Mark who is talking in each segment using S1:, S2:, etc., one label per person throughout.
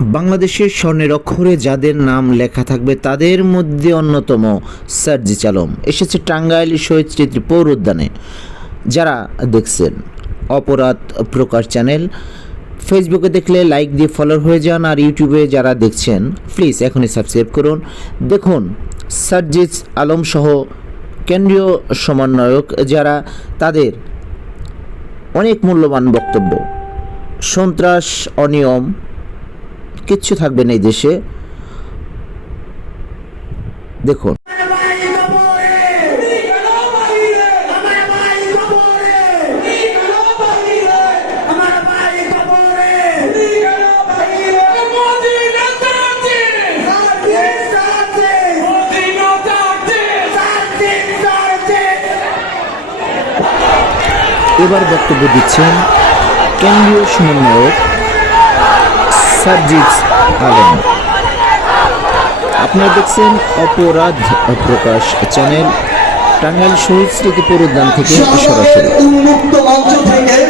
S1: বাংলাদেশের স্বর্ণের অক্ষরে যাদের নাম লেখা থাকবে তাদের মধ্যে অন্যতম সার্জিস আলম এসেছে টাঙ্গাইল শহীদ স্মৃতি পৌর উদ্যানে যারা দেখছেন, অপরাধ প্রকাশ চ্যানেল, ফেসবুকে দেখলে লাইক দিয়ে ফলোর হয়ে যান আর ইউটিউবে যারা দেখছেন, প্লিজ এখনই সাবস্ক্রাইব করুন। দেখুন সার্জিস আলম সহ কেন্দ্রীয় সমন্বয়ক যারা, তাদের অনেক মূল্যবান বক্তব্য। সন্ত্রাস, অনিয়ম কিচ্ছু থাকবে না এই দেশে। দেখুন। এবার বক্তব্য দিচ্ছেন কেন্দ্রীয় সমন্বয়ক সার্জিস আলম। আপনারা দেখছেন অপরাধ প্রকাশ চ্যানেল। টাঙ্গাইল শহীদ স্মৃতিপুর উদ্যান থেকে সরাসরি।
S2: উন্মুক্ত মঞ্চ থেকে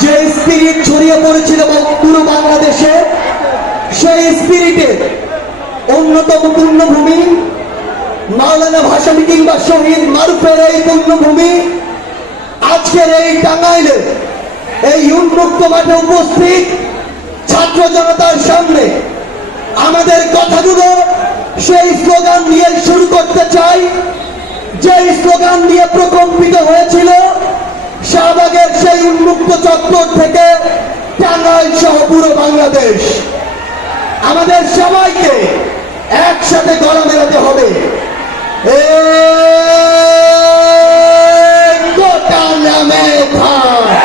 S2: যে স্পিরিট ছড়িয়ে পড়েছিল বা- পুরো বাংলাদেশে, সেই স্পিরিটের অন্যতম পূর্ণভূমি মাওলানা ভাসানী কিংবা শহীদ মারুফের এই পূর্ণভূমি আজকের এই টাঙ্গাইলে এই উন্মুক্ত মাঠে উপস্থিত ছাত্র জনতার সামনে আমাদের কথাগুলো সেই স্লোগান দিয়ে শুরু করতে চাই। যে স্লোগান দিয়ে প্রকম্পিত হয়েছিল, শাহবাগের সেই উন্মুক্ত চত্বর থেকে টাঙ্গাইল সহ পুরো বাংলাদেশ। আমাদের সবাইকে একসাথে গলা মেলাতে হবে। এ গোটা নামে ভাই।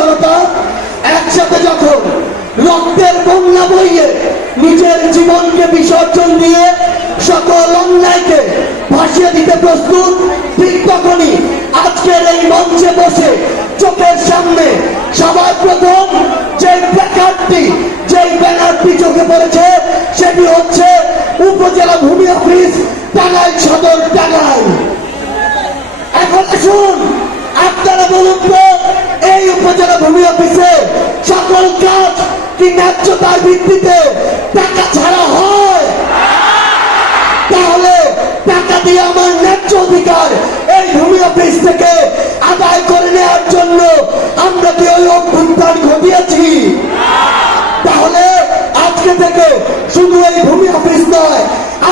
S2: জনতা একসাথে যখন রক্তের বন্যা বইয়ে নিজের জীবনকে বিসর্জন দিয়ে সকল অন্যায়কে ভাসিয়ে দিতে প্রস্তুত, ঠিক তখনই আজকের এই মঞ্চে বসে চোখের সামনে সবার প্রথম যে প্ল্যাকার্ডটি যেই ব্যানারটি চোখে পড়েছে, সেটি হচ্ছে উপজেলা ভূমি অফিস, টাঙ্গাইল সদর, টাঙ্গাইল। এখন আসুন। আপনারা বলুন তো, এই উপজেলা ভূমি অফিসে সকল কাজ কি ন্যায্যতার ভিত্তিতে টাকা ছাড়া হয়? তাহলে টাকা দিয়ে আমার ন্যায্য অধিকার এই ভূমি অফিস থেকে আদায় করে নেওয়ার জন্য আমরা কি ওই অভ্যুত্থান ঘটিয়েছি? তাহলে আজকে থেকে শুধু এই ভূমি অফিস নয়,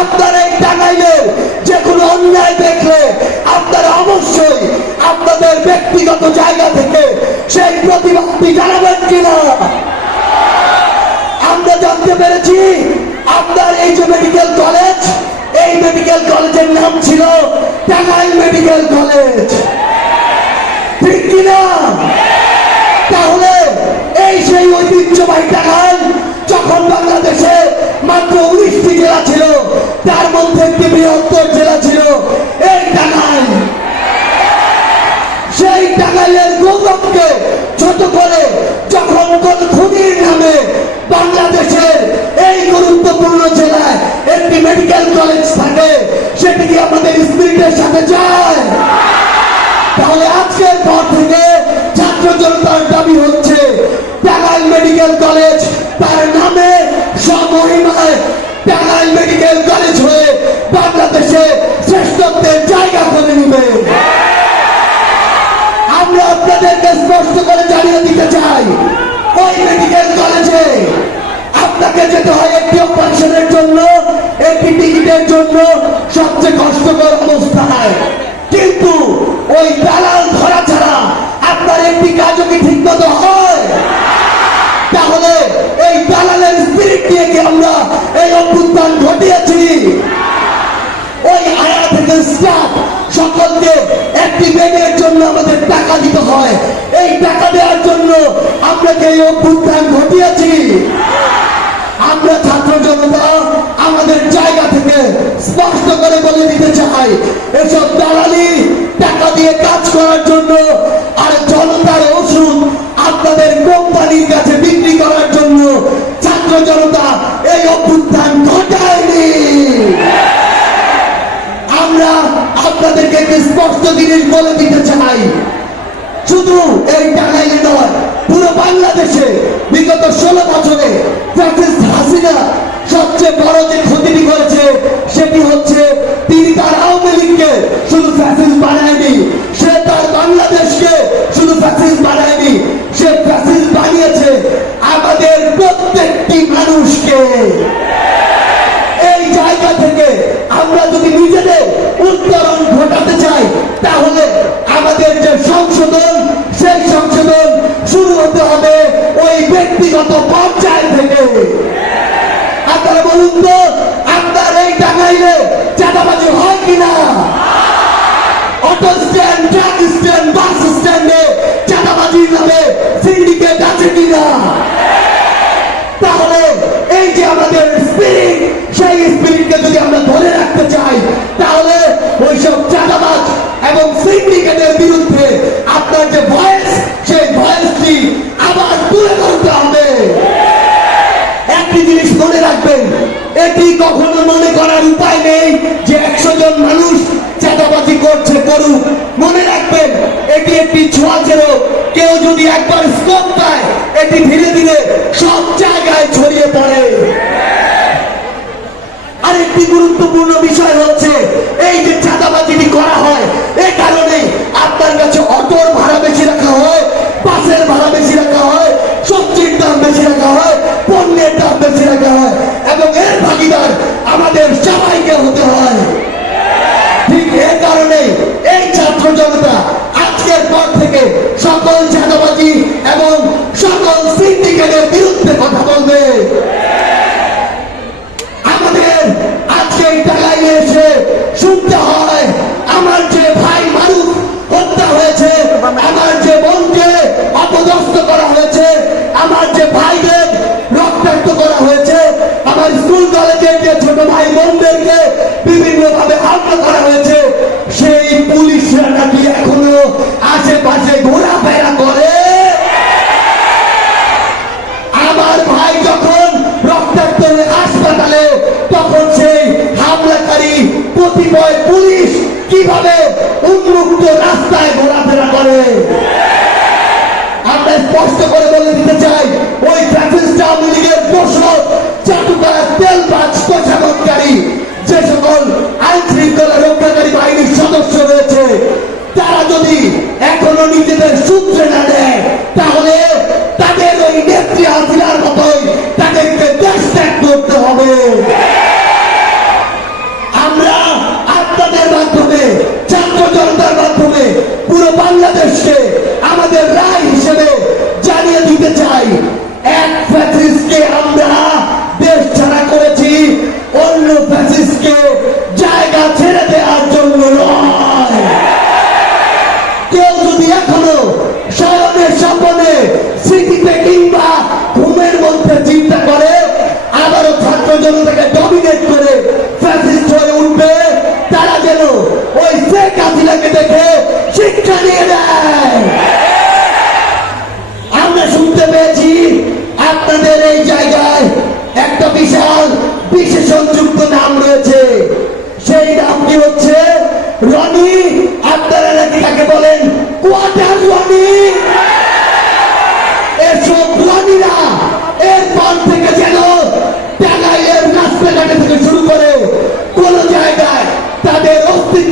S2: আপনারা এই টাঙ্গাইলের অন্যায় দেখলে আপনারা অবশ্যই আপনাদের ব্যক্তিগত জায়গা থেকে সেই প্রতিবাদটি জানাবেন কিনা? আমরা জানতে পেরেছি আপনার এই যে মেডিকেল কলেজ এই মেডিকেল কলেজের নাম ছিল টাঙ্গাইল মেডিকেল কলেজ ঠিক কিনা? তাহলে এই সেই ঐতিহ্যবাহী টাঙ্গাইল যখন বাংলাদেশে মাত্র উনিশটি জেলা ছিল, তার মধ্যে একটি বৃহত্তর জেলা ছিল এই টাঙ্গাইল। সেই টাঙ্গাইলের গৌরবকে মেডিকেল কলেজ হয়ে বাংলাদেশে শ্রেষ্ঠত্বের আমরা এই অভ্যুত্থান ঘটিয়েছি। ওই আয়া থেকে স্টাফ সকলকে একটি বেডের জন্য আমাদের টাকা দিতে হয়। এই টাকা দেওয়ার জন্য আমরা এই অভ্যুত্থান ঘটিয়েছি, আমরা ছাত্র জনতা আমাদের জায়গা থেকে স্পষ্ট করে বলে দিতে চাই, এসব দালালি, টাকা দিয়ে কাজ করার জন্য আর জনতার ওষুধ আপনাদের কোম্পানির কাছে বিক্রি করার জন্য ছাত্র জনতা, এই অভ্যুত্থান ঘটায়নি। আমরা আপনাদেরকে একটি স্পষ্ট জিনিস বলে দিতে চাই। শুধু এই টাঙ্গাইলে নয়, পুরো বাংলাদেশে বিগত ষোলো বছরে ফ্যাসিস্ট হাসিনা সবচেয়ে বড় যে ক্ষতিটি করেছে, সেটি হচ্ছে তিনি তার আওয়ামী লীগকে শুধু ফ্যাসিস্ট বানায়নি, সে তার বাংলাদেশকে শুধু ফ্যাসিস্ট বানায়নি, সে ফ্যাসিস্ট বানিয়েছে আমাদের প্রত্যেকটি মানুষকে। এই জায়গা থেকে আমরা যদি নিজেদের উত্তরণ ঘটাতে চাই, তাহলে আমাদের যে সংশোধন, সেই সংশোধন শুরু হতে হবে ওই ব্যক্তিগত পর্যায় থেকে। আপনারা বলুন তো, আপনার এই টাকাইলে চাঁদাবাজি হয় কিনা? Auto stand truck stand bus স্ট্যান্ডে চাঁদাবাজি নামে সিন্ডিকেট আছে কিনা? যে আমাদের স্পিরিট সেই স্পিরিটকে যদি আমরা ধরে রাখতে চাই, তাহলে ওইসব চাঁদাবাজ এবং সিন্ডিকেটের বিরুদ্ধে আপনার যে একটি কেউ যদি একবার স্কোপ পায়, এটি ধীরে ধীরে সব জায়গায় ছড়িয়ে পড়ে। আরেকটি গুরুত্বপূর্ণ বিষয় হচ্ছে, এই যে চাঁদাবাজিটি করা হয় এই কারণে আপনার কাছে অটোর ভাড়া কথা বলবে। আমাদের আজকে এই টাকায় এসে শুনতে হয়। না দেয়, তাহলে তাদের ওই নেত্রী মতোই তাদেরকে দেশ ত্যাগ করতে হবে। আমরা আপনাদের মাধ্যমে ছাত্র জনতার মাধ্যমে পুরো বাংলাদেশকে আমাদের রায় হিসেবে জানিয়ে দিতে চাই। এক ফ্যাক্টরিস্টকে আমরা আপনাকে দেখে শিক্ষা নিয়ে দেয়। আমরা শুনতে পেয়েছি আপনাদের এই জায়গায় একটা বিশাল বিশেষণযুক্ত নাম রয়েছে। সেই নামটি হচ্ছে রনি। আপনারা নাকি তাকে বলেন? কোয়াটার রনি।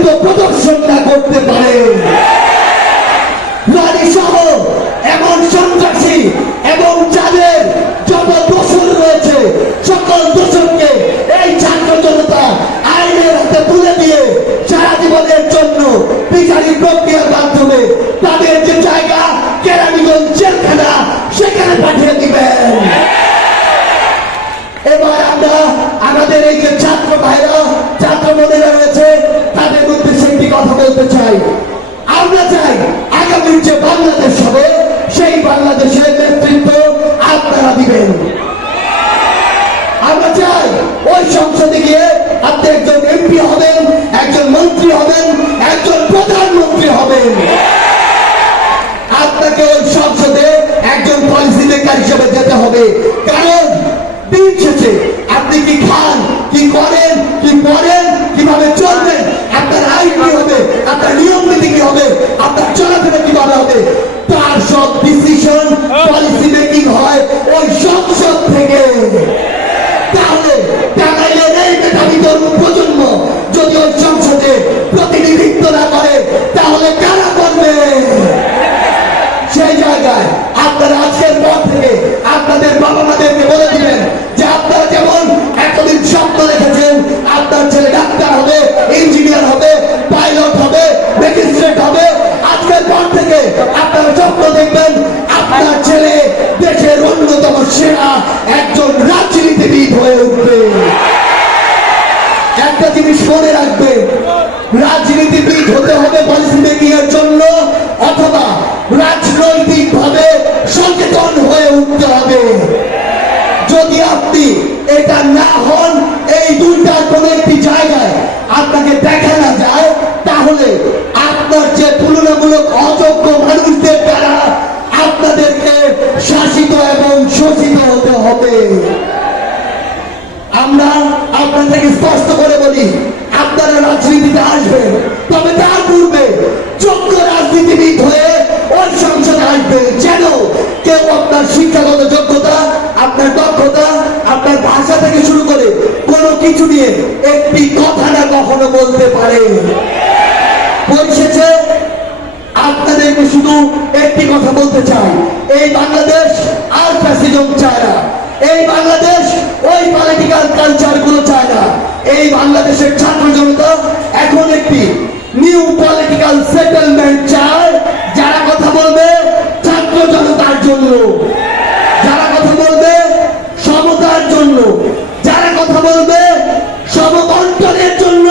S2: মতো প্রদর্শনটা করতে পারে। নারী সহ এমন সন্ত্রাসী এবং যাদের যত দোষর রয়েছে, সকল দোষরকে এই ছাত্র জনতা আইনের হাতে তুলে দিয়ে সারা জীবনের জন্য বিচারিক প্রক্রিয়ার মাধ্যমে তাদের যে জায়গা, কেরানীগঞ্জ জেলখানা, সেখানে পাঠিয়ে দিবেন। এবার আমরা আমাদের এই যে ছাত্র ভাইরা, ছাত্র মনেরা রয়েছে, তাদের মধ্যে সেটি কথা বলতে চাই। আমরা চাই আগামীর যে বাংলাদেশ হবে, সেই বাংলাদেশের নেতৃত্ব আপনারা দিবেন। আমরা চাই ওই সংসদে গিয়ে আপনি একজন এমপি হবেন, একজন মন্ত্রী হবেন, একজন প্রধানমন্ত্রী হবেন। আপনাকে ওই সংসদে একজন পলিসি মেকার হিসেবে যেতে হবে। কারণ দিন শেষে আপনি কি খান, কি করেন, কি পড়েন কীভাবে চলবেন? আপনার আইন কি হবে? আপনার নিয়ম নীতি কি হবে? হবে। আজকের পর থেকে আপনারা স্বপ্ন দেখবেন, আপনার ছেলে দেশের অন্যতম সেরা একজন রাজনীতিবিদ হয়ে উঠবে। একটা জিনিস মনে রাখবে রাজনীতিবিদ হতে হবে পলিসি মেকিং এর জন্য, অথবা রাজনৈতিক ভাবে সচেতন হয়ে উঠতে হবে। যদি আপনি এটা না হন, এই দুইটার কোন একটি জায়গায় আপনাকে দেখা না যায়, তাহলে আপনার অযোগ্য মানুষদের দ্বারা আপনাদেরকে শাসিত এবং শোষিত হতে হবে। আমরা আপনাদেরকে স্পষ্ট করে বলি, আপনারা রাজনীতিতে তবে তার পূর্বে যোগ্য রাজনীতিবিদ হয়ে ওই সংসদে যেন কেউ আপনার শিক্ষাগত যোগ্যতা, আপনার দক্ষতা, আপনার ভাষা থেকে শুরু করে কোনো কিছু নিয়ে একটি কথা না কখনো বলতে পারে। পরিশেষে আপনাদেরকে শুধু একটি কথা বলতে চাই। এই বাংলাদেশ আর ফ্যাসিজম চায় না। এই বাংলাদেশ ওই পলিটিক্যাল কালচারগুলো চায় না। এই বাংলাদেশের ছাত্র জনতা এখন একটি নিউ পলিটিক্যাল সেটেলমেন্ট চায়। যারা কথা বলবে ছাত্র জনতার জন্য। যারা কথা বলবে সমতার জন্য। যারা কথা বলবে সমবন্টনের জন্য।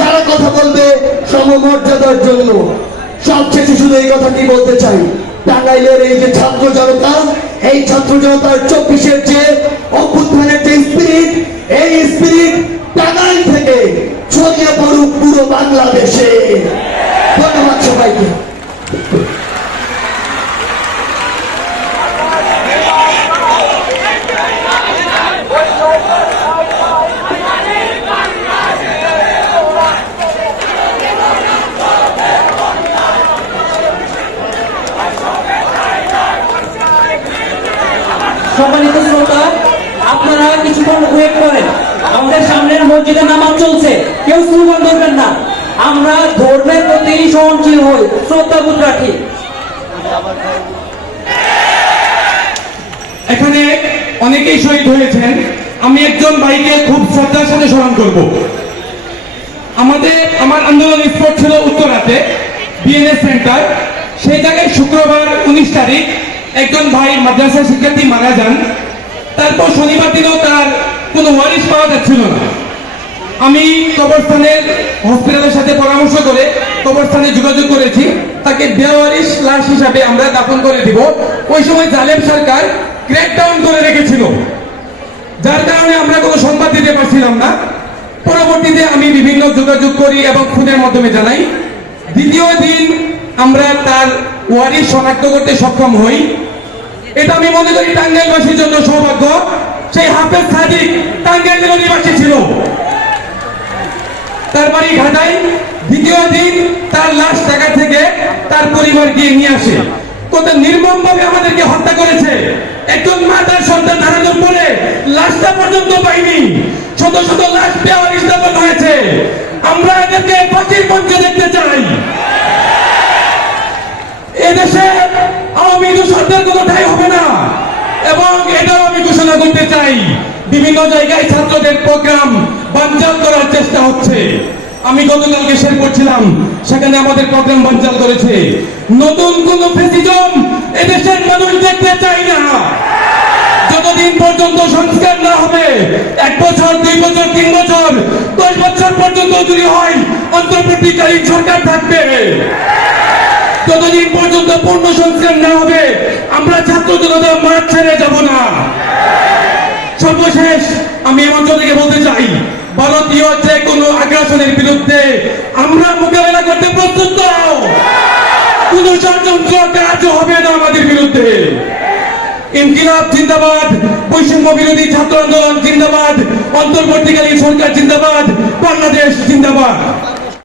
S2: যারা কথা বলবে সমমর্যাদার জন্য। সবশেষে শুধু এই কথাটি বলতে চাই। টাঙ্গাইলের এই যে ছাত্র জনতা, এই ছাত্র জনতার চব্বিশের যে অভ্যুত্থানের যে স্পিরিট এই স্পিরিট টাঙ্গাইল থেকে ছড়িয়ে পড়ুক পুরো বাংলাদেশে। ধন্যবাদ সবাইকে।
S3: সম্মানিত শ্রোতা, আপনারা কিছুক্ষণ ওয়েট করেন। আমাদের সামনের মসজিদে নামাজ চলছে। কেউ স্লোগান ধরবেন না। আমরা ধর্মের প্রতি সহনশীল হই শ্রদ্ধাবোধ রাখি।
S4: এখানে অনেকেই শহীদ হয়েছেন। আমি একজন ভাইকে খুব শ্রদ্ধার সাথে স্মরণ করব। আমাদের, আমার আন্দোলন স্পট ছিল উত্তরাতে বিএনএস সেন্টার সেই জায়গায় শুক্রবার উনিশ তারিখ একজন ভাই মাদ্রাসা শিক্ষার্থী মারা যান, তারপর শনিবার দিনও তার কোনো ওয়ারিশ পাওয়া যাচ্ছিল না। আমি কবরস্থানের হসপিটালের সাথে পরামর্শ করে কবরস্থানে যোগাযোগ করেছি, তাকে বেওয়ারিশ লাশ হিসাবে আমরা দাফন করে দিব। ওই সময় জালেম সরকার ক্র্যাকডাউন করে রেখেছিল। যার কারণে আমরা কোনো সংবাদ দিতে পারছিলাম না। পরবর্তীতে আমি বিভিন্ন যোগাযোগ করি এবং খুনের মাধ্যমে জানাই। দ্বিতীয় দিন আমরা তার ওয়ারিশ শনাক্ত করতে সক্ষম হই। এটা আমি মনে করি টাঙ্গাইলবাসীর জন্য সৌভাগ্য। সেই হাফেজ সাদিক টাঙ্গাইলের অধিবাসী ছিল। তার বাড়ি ঘাটাই, দ্বিতীয় দিন তার লাশ ঢাকা থেকে তার পরিবার গিয়ে নিয়ে আসে। কত নির্মম ভাবে আমাদেরকে হত্যা করেছে। একজন মা তার সন্তান হারানোর পরে লাশটা পর্যন্ত পাইনি। শত শত লাশ দেওয়ার স্থাপন হয়েছে। আমরা এদেরকে ফাঁসির মঞ্চে দেখতে চাই এদেশে আওয়ামী সরকার কোনো ঠাই হবে না এবং এটাও আমি ঘোষণা করতে চাই। বিভিন্ন জায়গায় ছাত্রদের প্রোগ্রাম বানচাল করার চেষ্টা হচ্ছে। আমি গতকালকে শেয়ার করছিলাম, সেখানে আমাদের প্রোগ্রাম বানচাল করেছে। নতুন কোন ফেসিজম এদেশের মানুষ দেখতে চাই না। যতদিন পর্যন্ত সংস্কার না হবে, এক বছর, দুই বছর, তিন বছর, দশ বছর পর্যন্ত যদি হয়, অন্তর্বর্তীকালীন সরকার থাকবে। ততদিন পর্যন্ত পূর্ণ সংস্কার না হবে, আমরা ছাত্র জনতা মাঠ ছেড়ে যাব না। সর্বশেষ আমি এই বলতে চাই, ভারতীয় যে কোনো আগ্রাসনের বিরুদ্ধে আমরা মোকাবেলা করতে প্রস্তুত কোন ষড়যন্ত্র কাজ হবে না আমাদের বিরুদ্ধে। ইনকিলাব জিন্দাবাদ, বৈষম্য বিরোধী ছাত্র আন্দোলন জিন্দাবাদ, অন্তর্বর্তীকালীন সরকার জিন্দাবাদ, বাংলাদেশ জিন্দাবাদ।